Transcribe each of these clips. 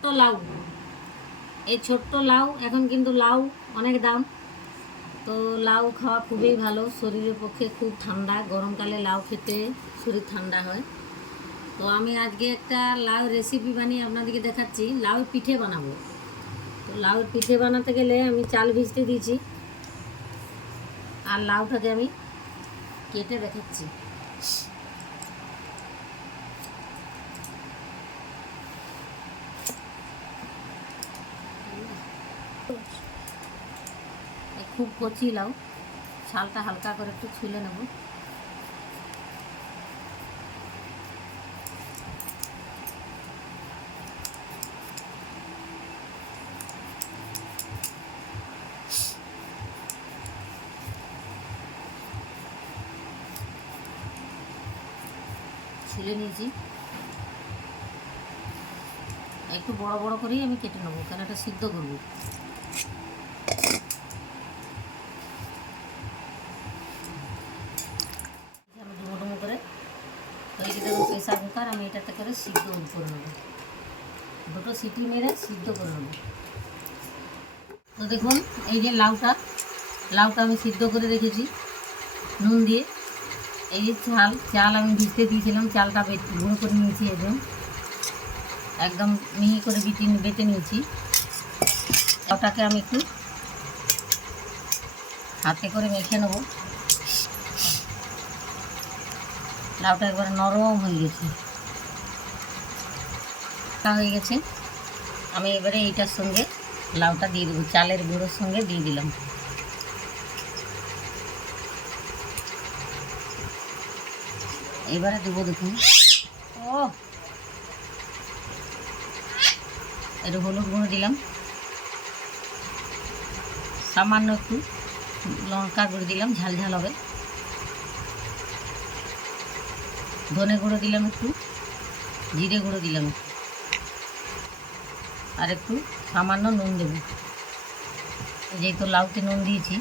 ছোট্ট লাউ। এই ছোট্ট লাউ, এখন কিন্তু লাউ অনেক দাম। তো লাউ খাওয়া খুবই ভালো, শরীরের পক্ষে খুব ঠান্ডা। গরমকালে লাউ খেতে শরীর ঠান্ডা হয়। তো আমি আজকে একটা লাউ রেসিপি বানিয়ে আপনাদেরকে দেখাচ্ছি। লাউ পিঠে বানাবো। তো লাউ পিঠে বানাতে গেলে আমি চাল ভিজতে দিয়েছি। আর লাউটাকে আমি কেটে দেখাচ্ছি এই খুব কচি লাউ ছালটা হালকা করে একটু ছুলে নেব। ছুলে নিয়েছি। একটু বড় বড় করেই আমি কেটে নেব, কেন এটা সিদ্ধ করব আমি ডুমো ডুমো করে হয়ে গেলে প্রেসার কুকার আমি এটাতে করে সিদ্ধ করে নেব। দুটো সিটি মেরে সিদ্ধ করে নেব। তো দেখুন, এই যে লাউটা লাউটা আমি সিদ্ধ করে রেখেছি, নুন দিয়ে। এই যে চাল চাল আমি ভিজতে দিয়েছিলাম, চালটা গুঁড়ো করে নিয়েছি একদম। একদম মিহি করে বেটে বেটে নিয়েছি। ওটাকে আমি একটু হাতে করে মেখে নেব। লাউটা একবারে নরম হয়ে গেছে। হয়ে গেছে। আমি এবারে এইটার সঙ্গে লাউটা দিয়ে দেবো, চালের গুঁড়োর সঙ্গে দিয়ে দিলাম। এবারে দেবো দেখুন। ও একটু হলুদ গুঁড়ো দিলাম। সামান্য একটু লঙ্কা গুঁড়ো দিলাম, ঝাল ঝাল হবে। ধনে গুঁড়ো দিলাম একটু, জিরে গুঁড়ো দিলাম একটু। আর একটু সামান্য নুন দেব। যেহেতু লাউতে নুন দিয়েছি।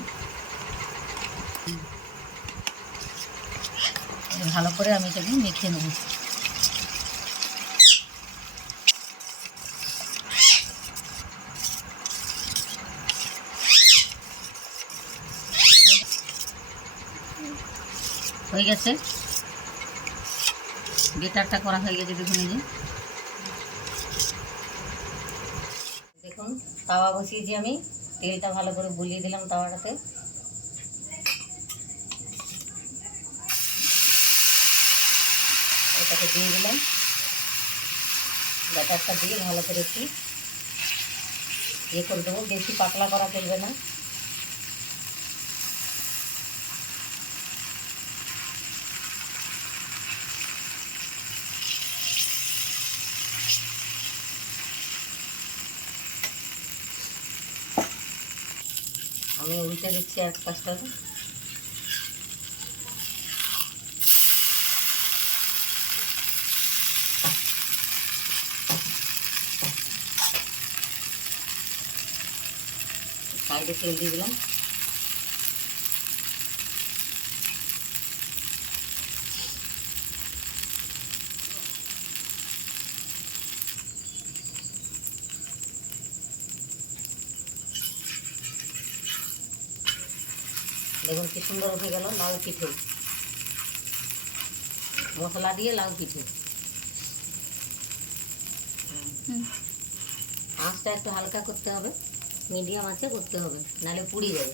ভালো করে আমি এটাকে মেখে নেব। হয়ে গেছে? বেটারটা করা হয়ে গেছে দেখুন এই যে। দেখুন, তাওয়া বসিয়ে বসিয়েছি আমি। তেলটা ভালো করে বুলিয়ে দিলাম তাওয়াটাতে। এটাকে দিয়ে দিলাম। ব্যাটারটা দিয়ে ভালো করে একটু ইয়ে করে দেবো, বেশি পাতলা করা চলবে না। আমি উল্টে দিচ্ছি এক পাশটাতে সাইডে তেল দিয়ে দিলাম। দেখুন কি সুন্দর উঠে গেল লাউ পিঠে। মশলা দিয়ে লাউ পিঠে। আঁচটা একটু হালকা করতে হবে মিডিয়াম আঁচে করতে হবে নাহলে পুড়ি যাবে।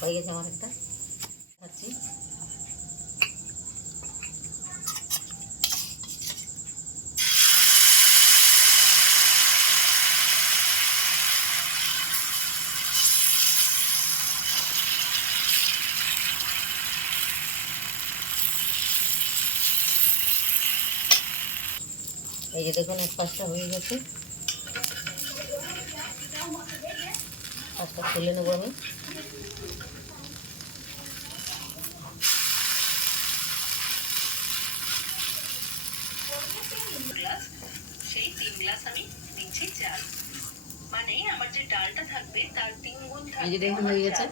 হয়ে গেছে আমার একটা। এই যে দেখুন এক পাশটা হয়ে গেছে। পাশটা খুলে নেব আমি। গ্লাস সেই তিন গ্লাস আমি দিচ্ছি চাল। মানে আমার যে ডালটা থাকবে তার তিন গুণ থাকবে দেখুন হয়ে গেছে।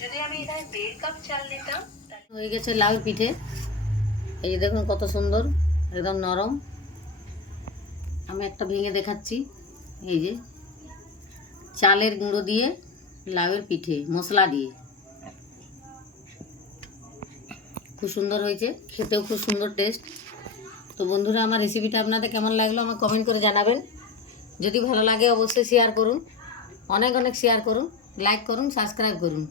যদি আমি এখানে দেড় কাপ চাল নিতাম হয়ে গেছে লাউ পিঠে। এই যে দেখুন কত সুন্দর একদম নরম। আমি একটা ভেঙে দেখাচ্ছি। এই যে, চালের গুঁড়ো দিয়ে লাউয়ের পিঠে, মশলা দিয়ে। খুব সুন্দর হয়েছে, খেতেও খুব সুন্দর টেস্ট তো বন্ধুরা, আমার রেসিপিটা আপনাদের কেমন লাগল আমার কমেন্ট করে জানাবেন। যদি ভালো লাগে, অবশ্যই শেয়ার করুন। অনেক অনেক শেয়ার করুন লাইক করুন সাবস্ক্রাইব করুন।